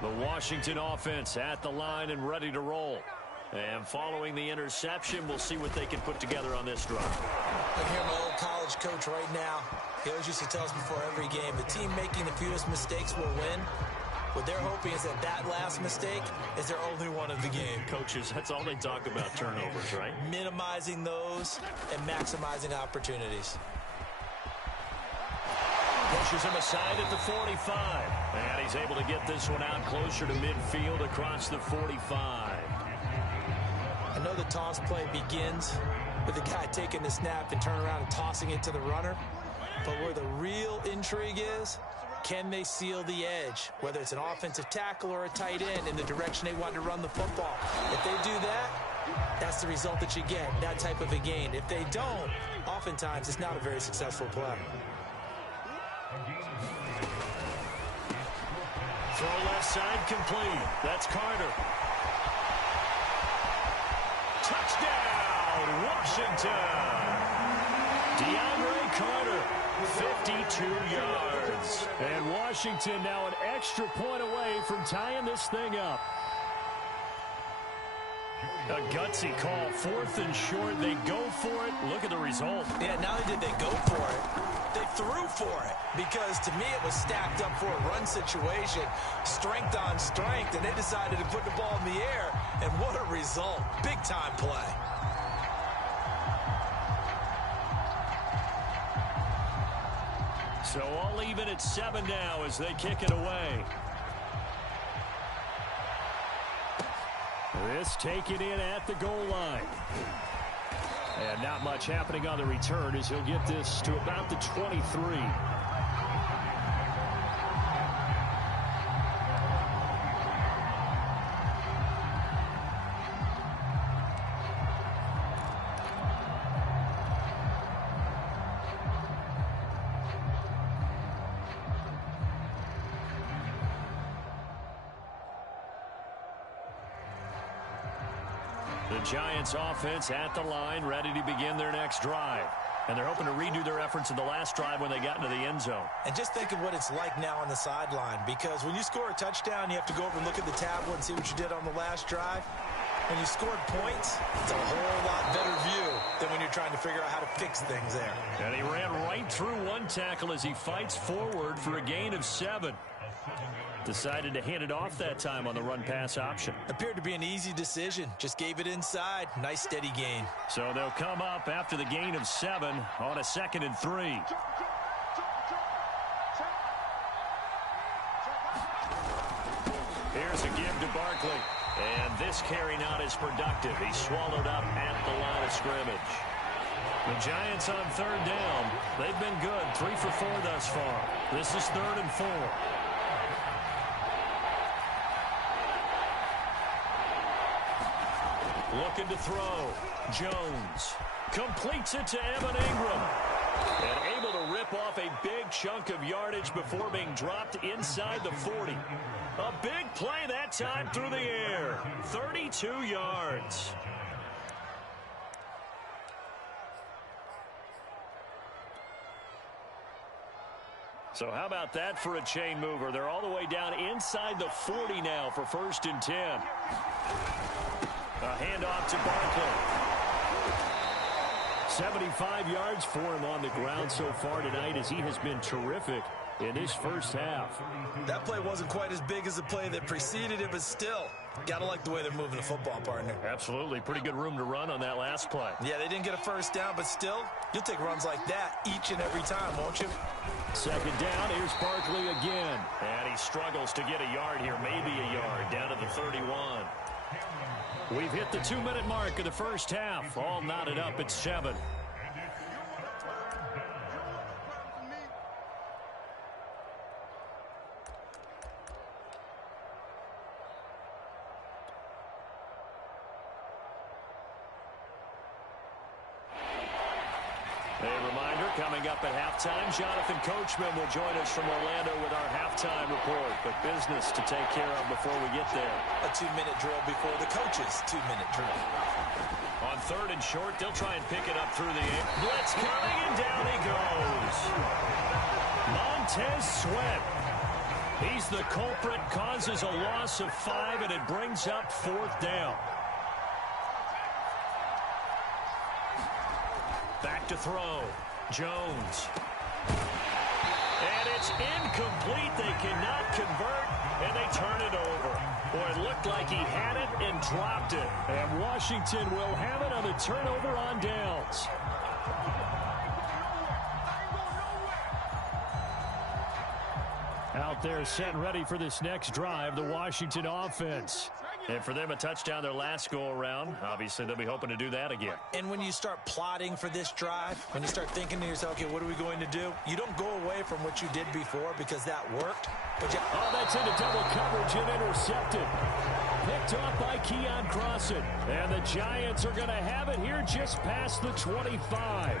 The Washington offense at the line and ready to roll. And following the interception, we'll see what they can put together on this drive. I hear my old college coach right now. He always used to tell us before every game, the team making the fewest mistakes will win. What they're hoping is that last mistake is their only one of the game. Coaches, that's all they talk about, turnovers, right? Minimizing those and maximizing opportunities. Pushes him aside at the 45. And he's able to get this one out closer to midfield across the 45. I know the toss play begins with the guy taking the snap and turning around and tossing it to the runner. But where the real intrigue is, can they seal the edge? Whether it's an offensive tackle or a tight end in the direction they want to run the football. If they do that, that's the result that you get, that type of a gain. If they don't, oftentimes it's not a very successful play. Throw left side complete. That's Carter. Touchdown, Washington. DeAndre Carter, 52 yards. And Washington now an extra point away from tying this thing up. A gutsy call, 4th and short. They go for it. Look at the result. Yeah, not only did they go for it, they threw for it. Because to me, it was stacked up for a run situation, strength on strength, and they decided to put the ball in the air. And what a result. Big-time play. So all even at 7 now as they kick it away. This taken in at the goal line. And not much happening on the return as he'll get this to about the 23. The Giants offense at the line, ready to begin their next drive. And they're hoping to redo their efforts in the last drive when they got into the end zone. And just think of what it's like now on the sideline, because when you score a touchdown, you have to go over and look at the tablet and see what you did on the last drive. When you scored points, it's a whole lot better view than when you're trying to figure out how to fix things there. And he ran right through one tackle as he fights forward for a gain of 7. Decided to hand it off that time on the run-pass option. Appeared to be an easy decision. Just gave it inside. Nice, steady gain. So they'll come up after the gain of 7 on a 2nd and 3. Here's a give to Barkley. And this carry not as productive. He's swallowed up at the line of scrimmage. The Giants on 3rd down. They've been good. 3 for 4 thus far. This is 3rd and 4. Looking to throw. Jones completes it to Evan Ingram. And able to rip off a big chunk of yardage before being dropped inside the 40. A big play that time through the air. 32 yards. So how about that for a chain mover? They're all the way down inside the 40 now for 1st and 10. A handoff to Barkley. 75 yards for him on the ground so far tonight as he has been terrific in his first half. That play wasn't quite as big as the play that preceded it, but still, gotta like the way they're moving the football, partner. Absolutely. Pretty good room to run on that last play. Yeah, they didn't get a first down, but still, you'll take runs like that each and every time, won't you? 2nd down, here's Barkley again. And he struggles to get a yard here, maybe a yard, down to the 31. We've hit the 2-minute mark of the first half. All knotted up at 7. A reminder, coming up at halftime, Jonathan Coachman will join us from Orlando with our halftime report. But business to take care of before we get there. A 2-minute drill before the coach's 2-minute drill. On 3rd and short, they'll try and pick it up through the air. Blitz coming, and down he goes. Montez Sweat. He's the culprit, causes a loss of 5, and it brings up 4th down. Back to throw. Jones. And it's incomplete. They cannot convert, and they turn it over. Boy, it looked like he had it and dropped it. And Washington will have it on the turnover on downs. Out there set and ready for this next drive, the Washington offense. And for them, a touchdown their last go-around. Obviously, they'll be hoping to do that again. And when you start plotting for this drive, when you start thinking to yourself, okay, what are we going to do? You don't go away from what you did before because that worked. But oh, that's into double coverage and intercepted. Picked off by Keon Crossan. And the Giants are going to have it here just past the 25.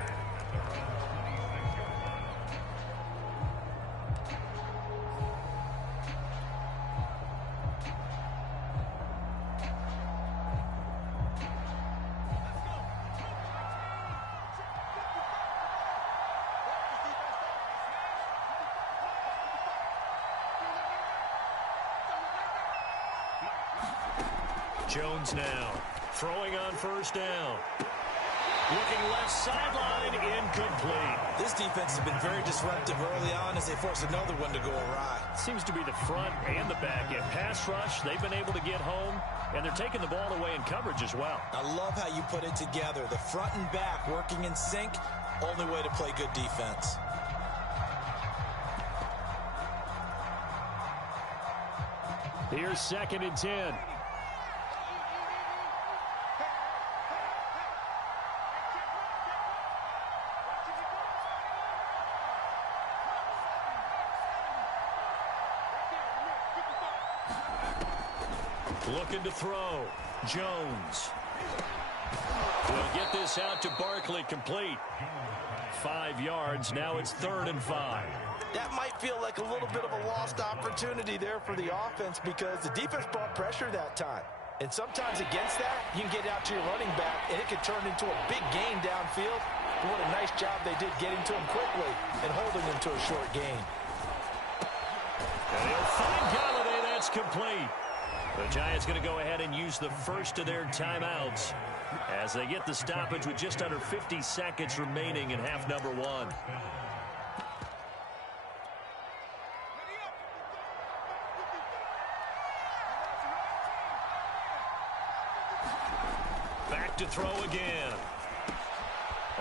Jones now throwing on 1st down. Looking left sideline, incomplete. This defense has been very disruptive early on as they force another one to go awry. Seems to be the front and the back end. Pass rush, they've been able to get home, and they're taking the ball away in coverage as well. I love how you put it together. The front and back working in sync, only way to play good defense. Here's 2nd and 10. Looking to throw. Jones. Will get this out to Barkley, complete. 5 yards. Now it's 3rd and 5. That might feel like a little bit of a lost opportunity there for the offense because the defense brought pressure that time. And sometimes against that, you can get out to your running back, and it can turn into a big gain downfield. But what a nice job they did getting to him quickly and holding him to a short gain. And he'll find Galladay. That's complete. The Giants going to go ahead and use the first of their timeouts as they get the stoppage with just under 50 seconds remaining in half number 1. Back to throw again.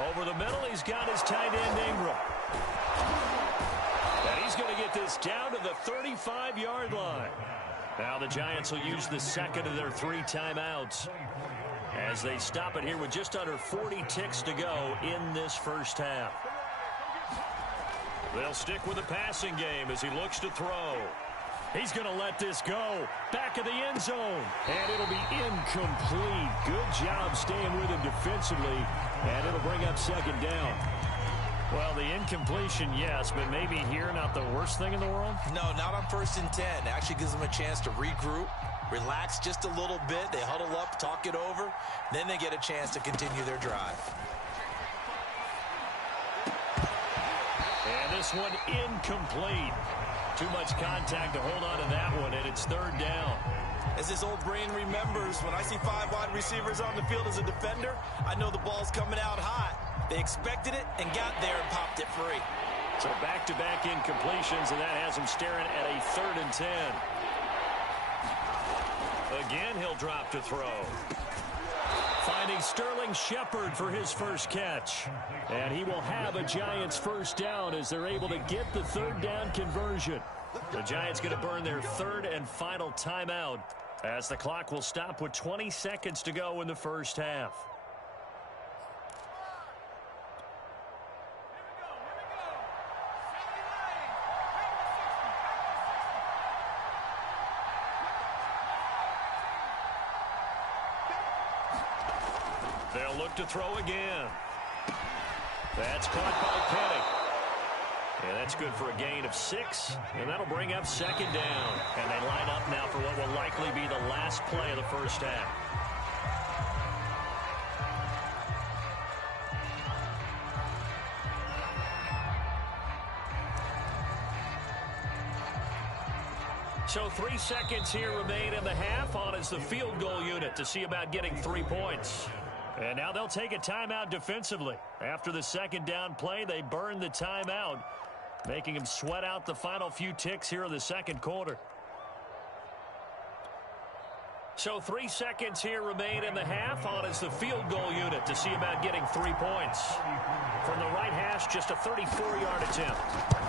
Over the middle, he's got his tight end Ingram. And he's going to get this down to the 35-yard line. Now the Giants will use the 2nd of their 3 timeouts as they stop it here with just under 40 ticks to go in this first half. They'll stick with the passing game as he looks to throw. He's going to let this go. Back of the end zone. And it'll be incomplete. Good job staying with him defensively. And it'll bring up 2nd down. Well, the incompletion, yes, but maybe here not the worst thing in the world? No, not on 1st and 10. It actually gives them a chance to regroup, relax just a little bit. They huddle up, talk it over. Then they get a chance to continue their drive. And this one incomplete. Too much contact to hold on to that one, and it's 3rd down. As his old brain remembers, when I see 5 wide receivers on the field as a defender, I know the ball's coming out hot. They expected it and got there and popped it free. So back-to-back incompletions, and that has him staring at a 3rd and 10. Again, he'll drop to throw. Finding Sterling Shepard for his first catch. And he will have a Giants 1st down as they're able to get the 3rd down conversion. The Giants going to burn their 3rd and final timeout as the clock will stop with 20 seconds to go in the first half. They'll look to throw again. That's caught by Penny. And that's good for a gain of 6. And that'll bring up 2nd down. And they line up now for what will likely be the last play of the first half. So 3 seconds here remain in the half. On is the field goal unit to see about getting 3 points. And now they'll take a timeout defensively. After the second down play, they burn the timeout, making them sweat out the final few ticks here in the second quarter. So 3 seconds here remain in the half. On is the field goal unit to see about getting 3 points. From the right hash, just a 34-yard attempt.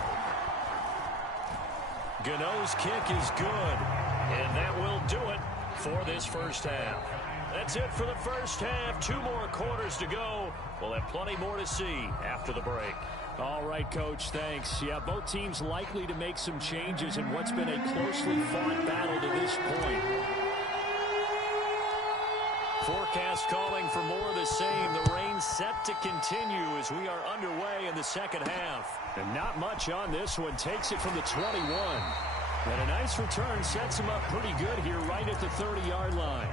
Gano's kick is good, and that will do it for this first half. That's it for the first half. 2 more quarters to go. We'll have plenty more to see after the break. All right, Coach, thanks. Yeah, both teams likely to make some changes in what's been a closely fought battle to this point. Forecast calling for more of the same. The rain set to continue as we are underway in the second half. And not much on this one. Takes it from the 21. And a nice return sets him up pretty good here right at the 30-yard line.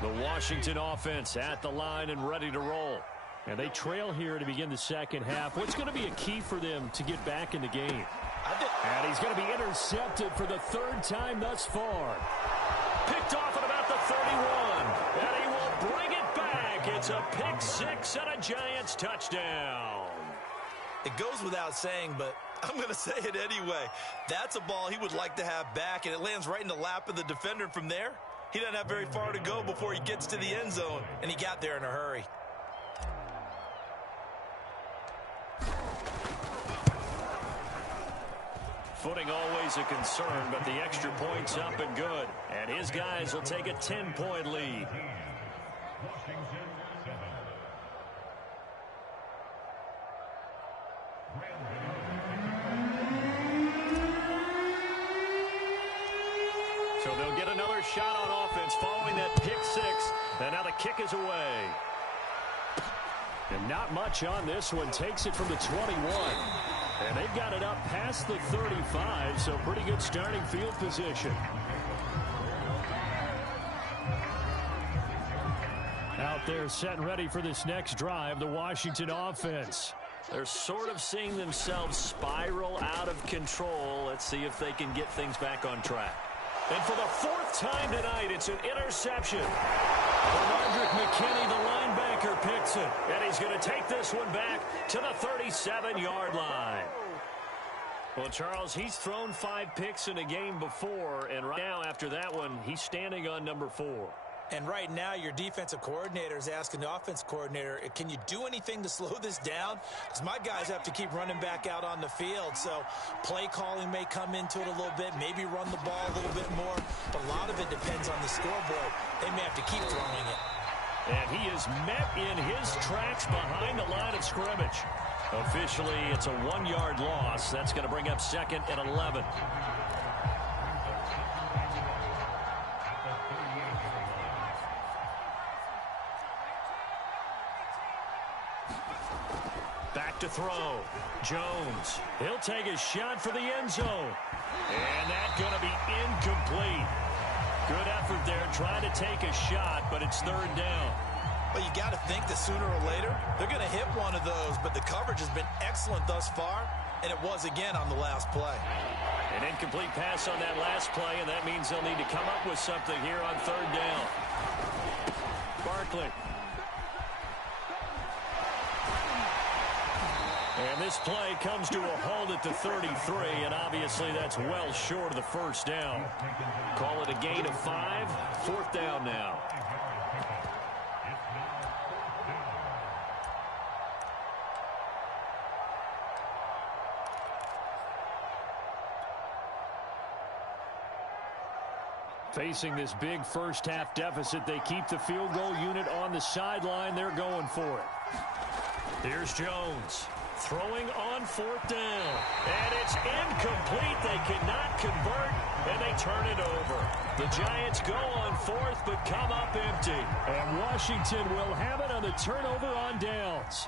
The Washington offense at the line and ready to roll. And they trail here to begin the second half. What's going to be a key for them to get back in the game? And he's going to be intercepted for the 3rd time thus far. Picked off at about the 31. And he will bring it back. It's a pick 6 and a Giants touchdown. It goes without saying, but I'm going to say it anyway. That's a ball he would like to have back, and it lands right in the lap of the defender from there. He doesn't have very far to go before he gets to the end zone, and he got there in a hurry. Footing always a concern, but the extra point's up and good. And his guys will take a 10-point lead. So they'll get another shot on offense following that pick 6. And now the kick is away. And not much on this one. Takes it from the 21. And they've got it up past the 35, so pretty good starting field position. Out there set and ready for this next drive, the Washington offense. They're sort of seeing themselves spiral out of control. Let's see if they can get things back on track. And for the 4th time tonight, it's an interception. Roderick McKinney, the linebacker, picks it. And he's going to take this one back to the 37-yard line. Well, Charles, he's thrown 5 picks in a game before. And right now, after that one, he's standing on number 4. And right now, your defensive coordinator is asking the offense coordinator, can you do anything to slow this down? Because my guys have to keep running back out on the field. So play calling may come into it a little bit, maybe run the ball a little bit more. But a lot of it depends on the scoreboard. They may have to keep throwing it. And he is met in his tracks behind the line of scrimmage. Officially, it's a 1-yard loss. That's going to bring up 2nd and 11. Back to throw. Jones. He'll take a shot for the end zone. And that's going to be incomplete. Good effort there trying to take a shot, but it's 3rd down. Well, you got to think that sooner or later, they're going to hit one of those, but the coverage has been excellent thus far, and it was again on the last play. An incomplete pass on that last play, and that means they'll need to come up with something here on 3rd down. Barkley. And this play comes to a halt at the 33, and obviously that's well short of the 1st down. Call it a gain of 5. 4th down now. Facing this big first-half deficit, they keep the field goal unit on the sideline. They're going for it. Here's Jones. Throwing on 4th down. And it's incomplete. They cannot convert, and they turn it over. The Giants go on 4th, but come up empty. And Washington will have it on the turnover on downs.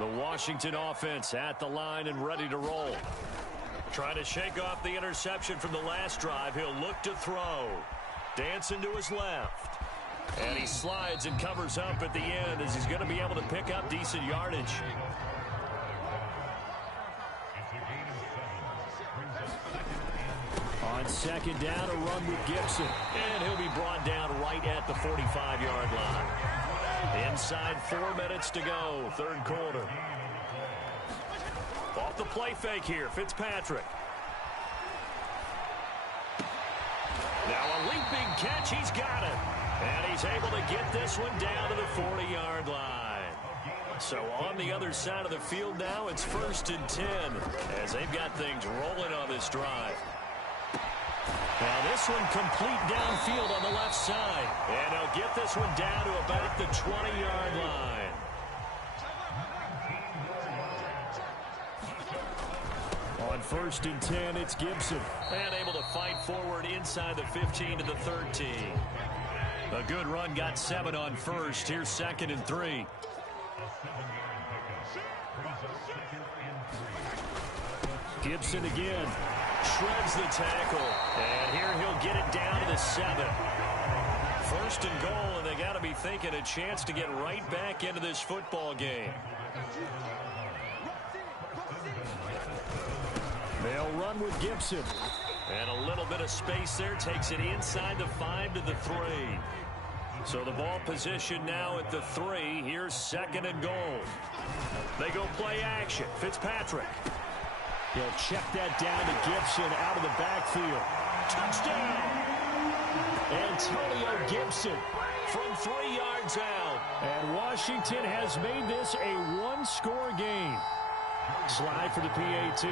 The Washington offense at the line and ready to roll. Trying to shake off the interception from the last drive. He'll look to throw. Dancing to his left. And he slides and covers up at the end as he's going to be able to pick up decent yardage. On second down, a run with Gibson. And he'll be brought down right at the 45-yard line. Inside 4 minutes to go, third quarter. Off the play fake here, Fitzpatrick. Now a leaping catch, he's got it. And he's able to get this one down to the 40-yard line. So on the other side of the field now, it's 1st and 10 as they've got things rolling on this drive. Now this one complete downfield on the left side. And they'll get this one down to about the 20-yard line. On 1st and 10, it's Gibson. And able to fight forward inside the 15 to the 13. A good run, got 7 on first. Here's 2nd and 3. Gibson again. Shreds the tackle. And here he'll get it down to the 7. 1st and goal, and they got to be thinking a chance to get right back into this football game. They'll run with Gibson. And a little bit of space there. Takes it inside the 5 to the 3. So the ball position now at the 3. Here's 2nd and goal. They go play action. Fitzpatrick. He'll check that down to Gibson out of the backfield. Touchdown! Antonio Gibson from 3 yards out. And Washington has made this a one-score game. Slide for the PAT.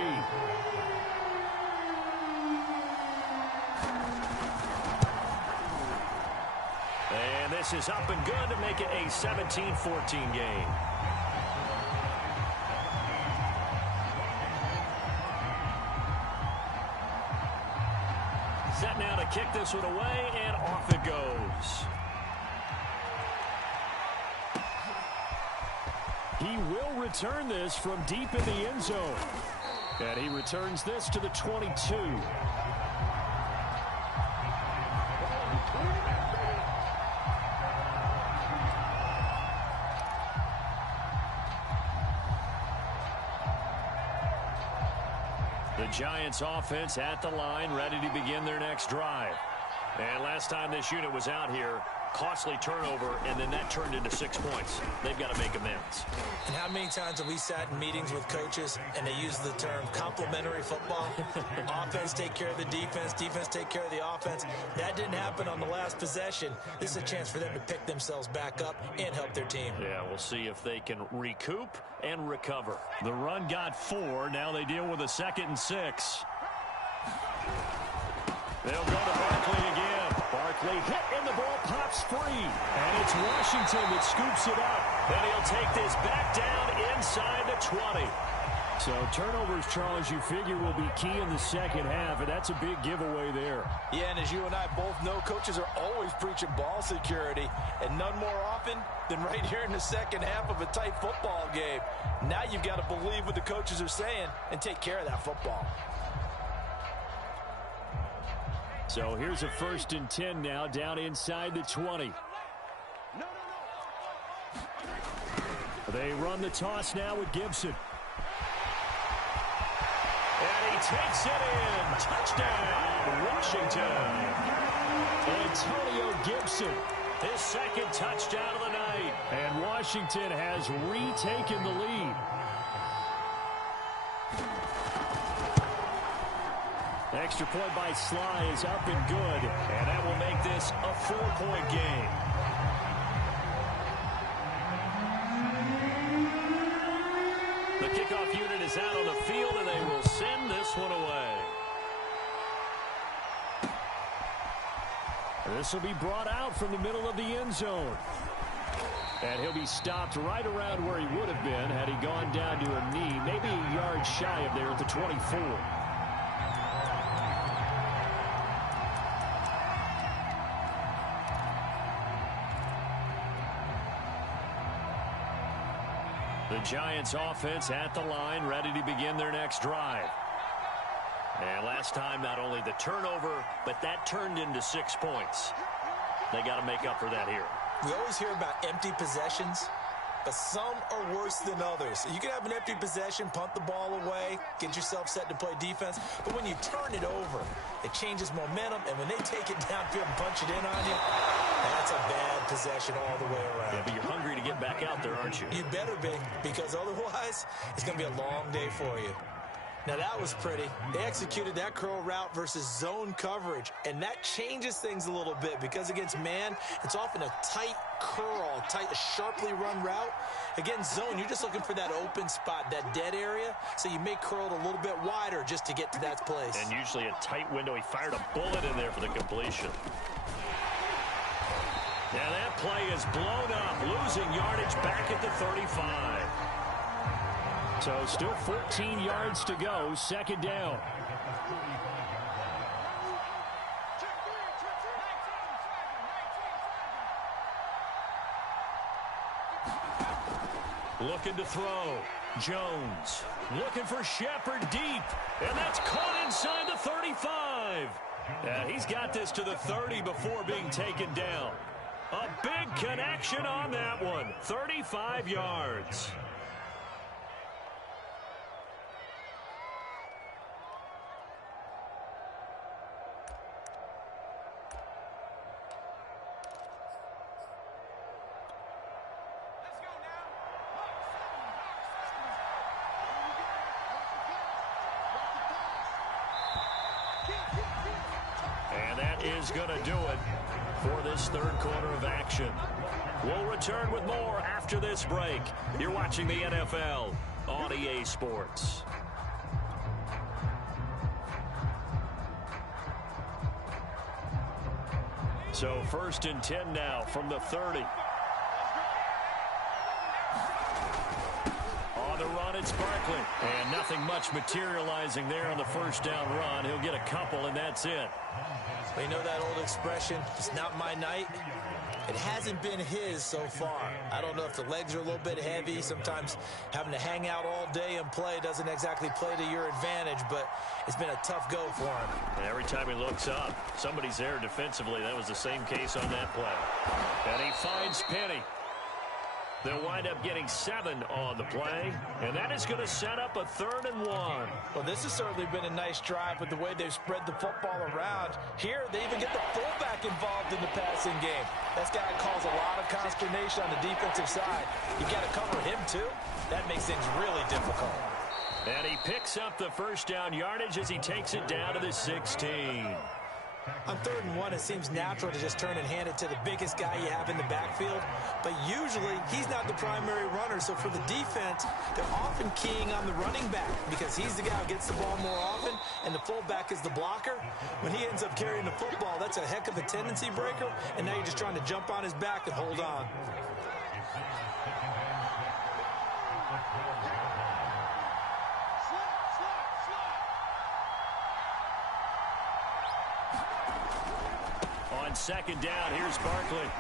And this is up and good to make it a 17-14 game. Set now to kick this one away, and off it goes. He will return this from deep in the end zone. And he returns this to the 22. The Giants offense at the line, ready to begin their next drive. And last time this unit was out here, costly turnover, and then that turned into 6 points. They've got to make amends. And how many times have we sat in meetings with coaches and they use the term complementary football? Offense take care of the defense, defense take care of the offense. That didn't happen on the last possession. This is a chance for them to pick themselves back up and help their team. Yeah, we'll see if they can recoup and recover. The run got 4. Now they deal with a 2nd and 6. They'll go to Barkley again. Barkley hit and the ball pops free. And it's Washington that scoops it up. And he'll take this back down inside the 20. So turnovers, Charles, you figure will be key in the second half, and that's a big giveaway there. Yeah, and as you and I both know, coaches are always preaching ball security, and none more often than right here in the second half of a tight football game. Now you've got to believe what the coaches are saying and take care of that football. So here's a 1st and 10 now, down inside the 20. They run the toss now with Gibson. And he takes it in. Touchdown, Washington. Antonio Gibson. His 2nd touchdown of the night. And Washington has retaken the lead. Extra point by Sly is up and good. And that will make this a 4-point game. The kickoff unit is out on the field, and they will send this one away. This will be brought out from the middle of the end zone. And he'll be stopped right around where he would have been had he gone down to a knee, maybe a yard shy of there at the 24. The Giants offense at the line, ready to begin their next drive. And last time, not only the turnover, but that turned into 6 points. They got to make up for that here. We always hear about empty possessions, but some are worse than others. You can have an empty possession, punt the ball away, get yourself set to play defense, but when you turn it over, it changes momentum, and when they take it downfield and punch it in on you, that's a bad possession all the way around. Yeah, but you're hungry to get back out there, aren't you? You better be, because otherwise, it's going to be a long day for you. Now, that was pretty. They executed that curl route versus zone coverage, and that changes things a little bit because against man, it's often a tight curl, a sharply run route. Against zone, you're just looking for that open spot, that dead area, so you may curl it a little bit wider just to get to that place. And usually a tight window. He fired a bullet in there for the completion. Now that play is blown up, losing yardage back at the 35. So still 14 yards to go, second down. Looking to throw. Jones looking for Shepard deep. And that's caught inside the 35. And he's got this to the 30 before being taken down. A big connection on that one. 35 yards. Is going to do it for this third quarter of action. We'll return with more after this break. You're watching the NFL on EA Sports. So 1st and 10 now from the 30. On the run, it's Barkley. And nothing much materializing there on the first down run. He'll get a couple, and that's it. Well, you know that old expression, it's not my night? It hasn't been his so far. I don't know if the legs are a little bit heavy. Sometimes having to hang out all day and play doesn't exactly play to your advantage, but it's been a tough go for him. And every time he looks up, somebody's there defensively. That was the same case on that play. And he finds Penny. They'll wind up getting 7 on the play, and that is going to set up a 3rd and 1. Well, this has certainly been a nice drive with the way they've spread the football around. Here, they even get the fullback involved in the passing game. That's got to cause a lot of consternation on the defensive side. You got to cover him, too. That makes things really difficult. And he picks up the first down yardage as he takes it down to the 16. On 3rd and 1, it seems natural to just turn and hand it to the biggest guy you have in the backfield. But usually, he's not the primary runner. So for the defense, they're often keying on the running back because he's the guy who gets the ball more often, and the fullback is the blocker. When he ends up carrying the football, that's a heck of a tendency breaker, and now you're just trying to jump on his back and hold on. On 2nd down, here's Barkley.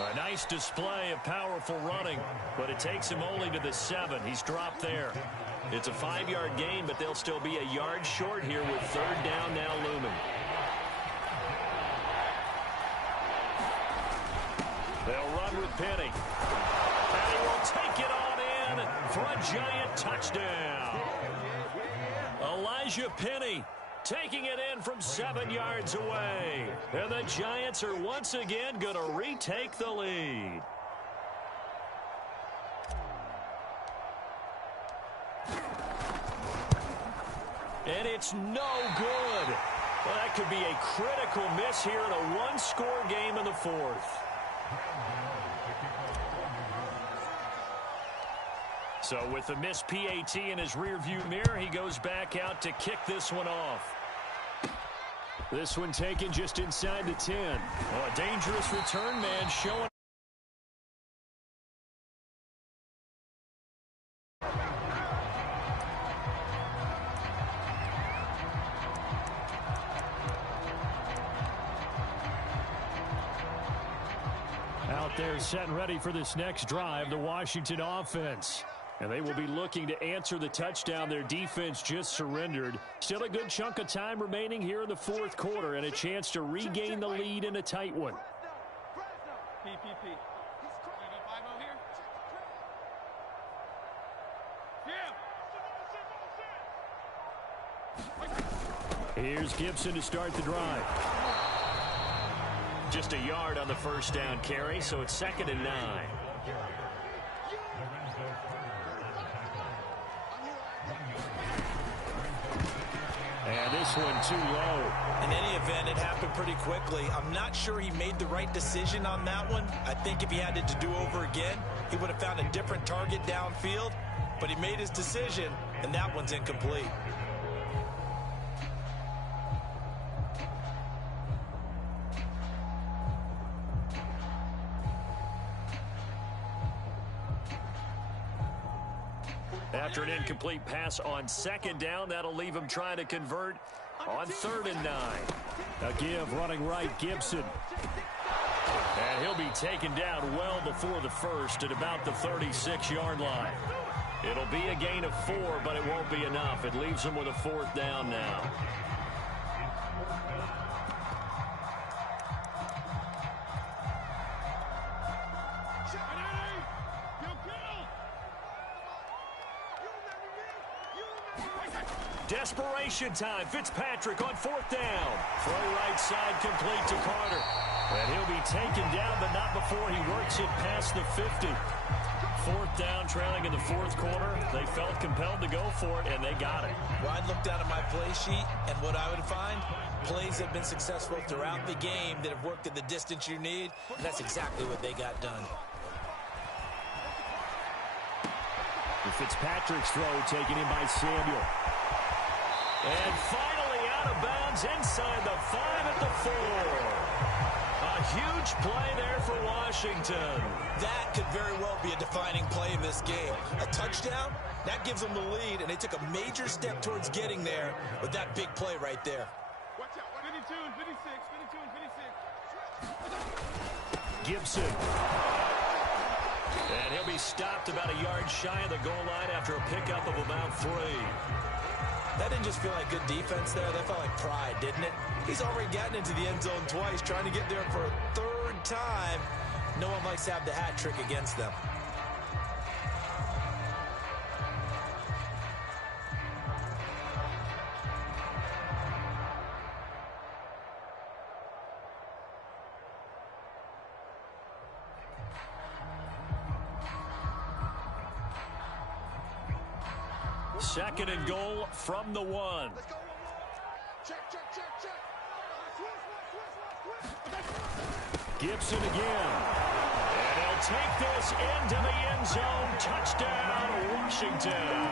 A nice display of powerful running, but it takes him only to the 7. He's dropped there. It's a 5-yard gain, but they'll still be a yard short here with 3rd down now looming. They'll run with Penny. Penny will take it on in for a giant touchdown. Elijah Penny taking it in from 7 yards away. And the Giants are once again going to retake the lead. And it's no good. Well, that could be a critical miss here in a one-score game in the 4th. So with the missed PAT in his rearview mirror, he goes back out to kick this one off. This one taken just inside the 10. Oh, a dangerous return man showing. Out there set and ready for this next drive, the Washington offense. And they will be looking to answer the touchdown their defense just surrendered. Still a good chunk of time remaining here in the fourth quarter and a chance to regain the lead in a tight one. Here's Gibson to start the drive. Just a yard on the first down carry, so it's 2nd and 9. And this one too low. In any event, it happened pretty quickly. I'm not sure he made the right decision on that one. I think if he had it to do over again, he would have found a different target downfield. But he made his decision, and that one's incomplete. After an incomplete pass on 2nd down, that'll leave him trying to convert on 3rd and 9. A give running right, Gibson. And he'll be taken down well before the first at about the 36-yard line. It'll be a gain of 4, but it won't be enough. It leaves him with a 4th down now. Desperation time. Fitzpatrick on 4th down. Throw right side complete to Carter. And he'll be taken down, but not before he works it past the 50. 4th down, trailing in the fourth quarter. They felt compelled to go for it, and they got it. Well, I'd look down at my play sheet, and what I would find, plays have been successful throughout the game that have worked at the distance you need, and that's exactly what they got done. Fitzpatrick's throw taken in by Samuel. And finally out of bounds inside the 5 at the 4. A huge play there for Washington. That could very well be a defining play in this game. A touchdown, that gives them the lead, and they took a major step towards getting there with that big play right there. Watch out, 52 and 56, 52 and 56. Gibson. And he'll be stopped about a yard shy of the goal line after a pickup of about 3. That didn't just feel like good defense there. That felt like pride, didn't it? He's already gotten into the end zone twice, trying to get there for a 3rd time. No one likes to have the hat trick against them. Second and goal from the 1. Check, check, check, check. Gibson again. And he'll take this into the end zone. Touchdown, Washington.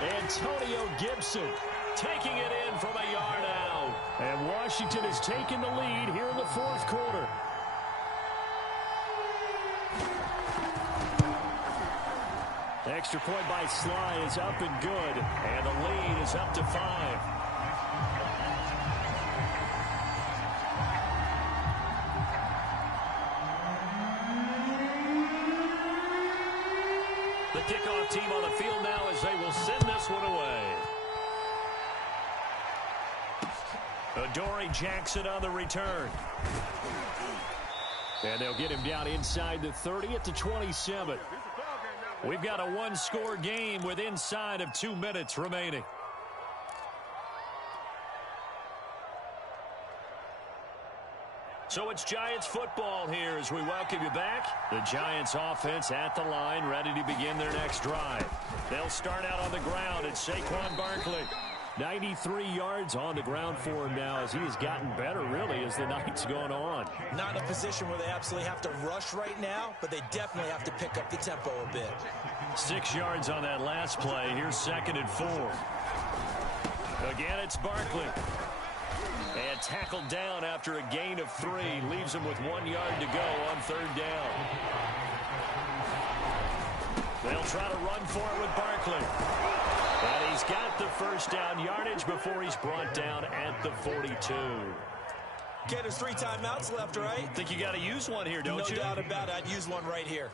Antonio Gibson Taking it in from a yard out. And Washington has taken the lead here in the fourth quarter. Extra point by Sly is up and good. And the lead is up to 5. The kickoff team on the field now as they will send this one away. Adoree Jackson on the return. And they'll get him down inside the 30 at the 27. We've got a one-score game with inside of 2 minutes remaining. So it's Giants football here as we welcome you back. The Giants offense at the line, ready to begin their next drive. They'll start out on the ground. It's Saquon Barkley. 93 yards on the ground for him now as he has gotten better, really, as the night's gone on. Not in a position where they absolutely have to rush right now, but they definitely have to pick up the tempo a bit. 6 yards on that last play. Here's 2nd and 4. Again, it's Barkley. And tackled down after a gain of 3. Leaves him with 1 yard to go on 3rd down. They'll try to run for it with Barkley. And he's got the first down yardage before he's brought down at the 42. Okay, there's 3 timeouts left, right? Think you got to use one here, don't you? No doubt about it. I'd use one right here.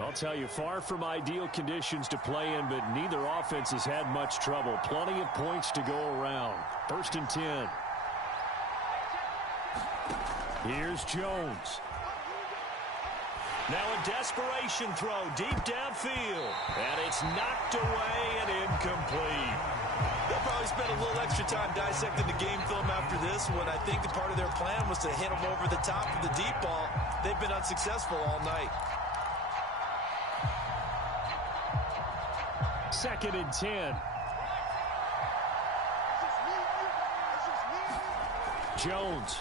I'll tell you, far from ideal conditions to play in, but neither offense has had much trouble. Plenty of points to go around. 1st and 10. Here's Jones. Now a desperation throw deep downfield. And it's knocked away and incomplete. They'll probably spend a little extra time dissecting the game film after this one. I think the part of their plan was to hit them over the top of the deep ball. They've been unsuccessful all night. 2nd and 10. Jones.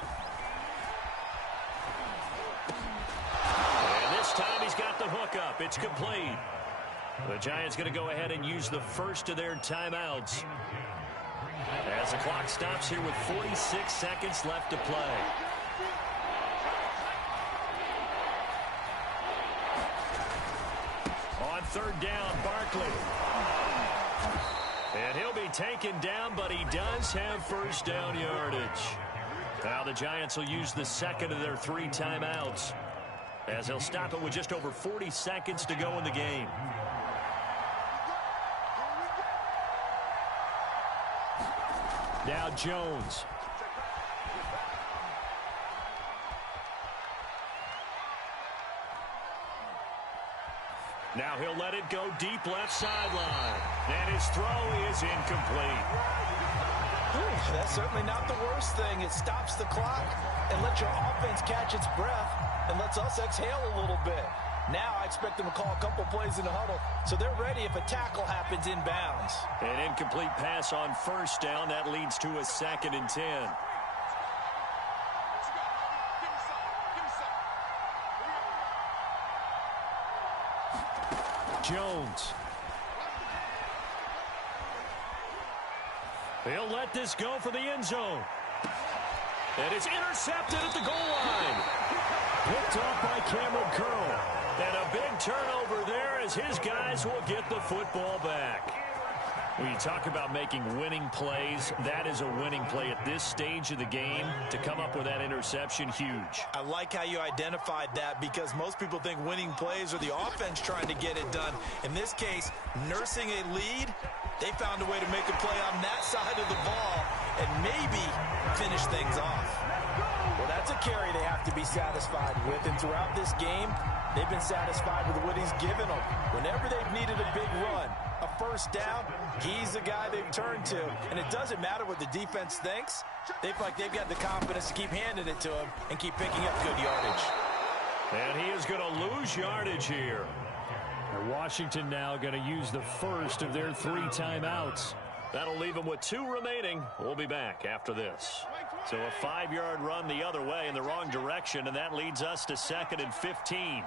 And this time he's got the hook up. It's complete. The Giants going to go ahead and use the first of their timeouts as the clock stops here with 46 seconds left to play. On 3rd down, Barkley. And he'll be taken down, but he does have first down yardage. Now the Giants will use the second of their 3 timeouts as they'll stop it with just over 40 seconds to go in the game. Now Jones. Now he'll let it go deep left sideline. And his throw is incomplete. That's certainly not the worst thing. It stops the clock and lets your offense catch its breath and lets us exhale a little bit. Now I expect them to call a couple plays in the huddle so they're ready if a tackle happens inbounds. An incomplete pass on 1st down. That leads to a 2nd and 10. Jones. He'll let this go for the end zone. And it's intercepted at the goal line. Picked off by Cameron Curl. And a big turnover there as his guys will get the football back. When you talk about making winning plays, that is a winning play at this stage of the game. To come up with that interception, huge. I like how you identified that because most people think winning plays are the offense trying to get it done. In this case, nursing a lead, they found a way to make a play on that side of the ball and maybe finish things off. Well, that's a carry they have to be satisfied with, and throughout this game, they've been satisfied with what he's given them. Whenever they've needed a big run, a first down, he's the guy they've turned to. And it doesn't matter what the defense thinks. They feel like they've got the confidence to keep handing it to him and keep picking up good yardage. And he is going to lose yardage here. And Washington now going to use the first of their 3 timeouts. That'll leave them with 2 remaining. We'll be back after this. So a 5-yard run the other way in the wrong direction, and that leads us to 2nd and 15.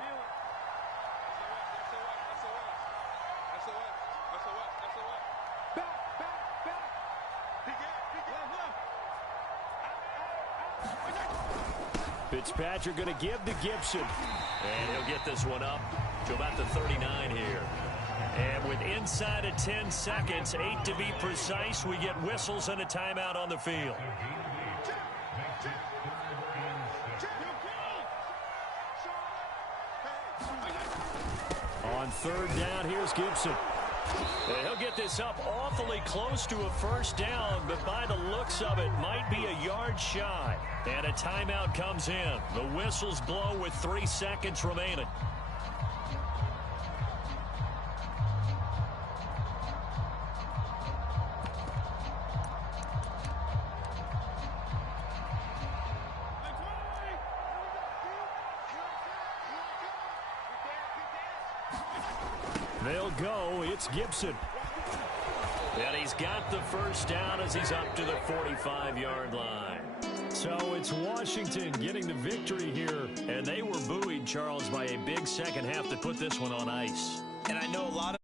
Fitzpatrick going to give to Gibson. And he'll get this one up to about the 39 here. And with inside of 10 seconds, 8 to be precise, we get whistles and a timeout on the field. On 3rd down, here's Gibson. And he'll get this up awfully close to a first down, but by the looks of it, might be a yard shy. And a timeout comes in. The whistles blow with 3 seconds remaining. They'll go. It's Gibson. And he's got the first down as he's up to the 45-yard line. So it's Washington getting the victory here. And they were buoyed, Charles, by a big second half to put this one on ice. And I know a lot of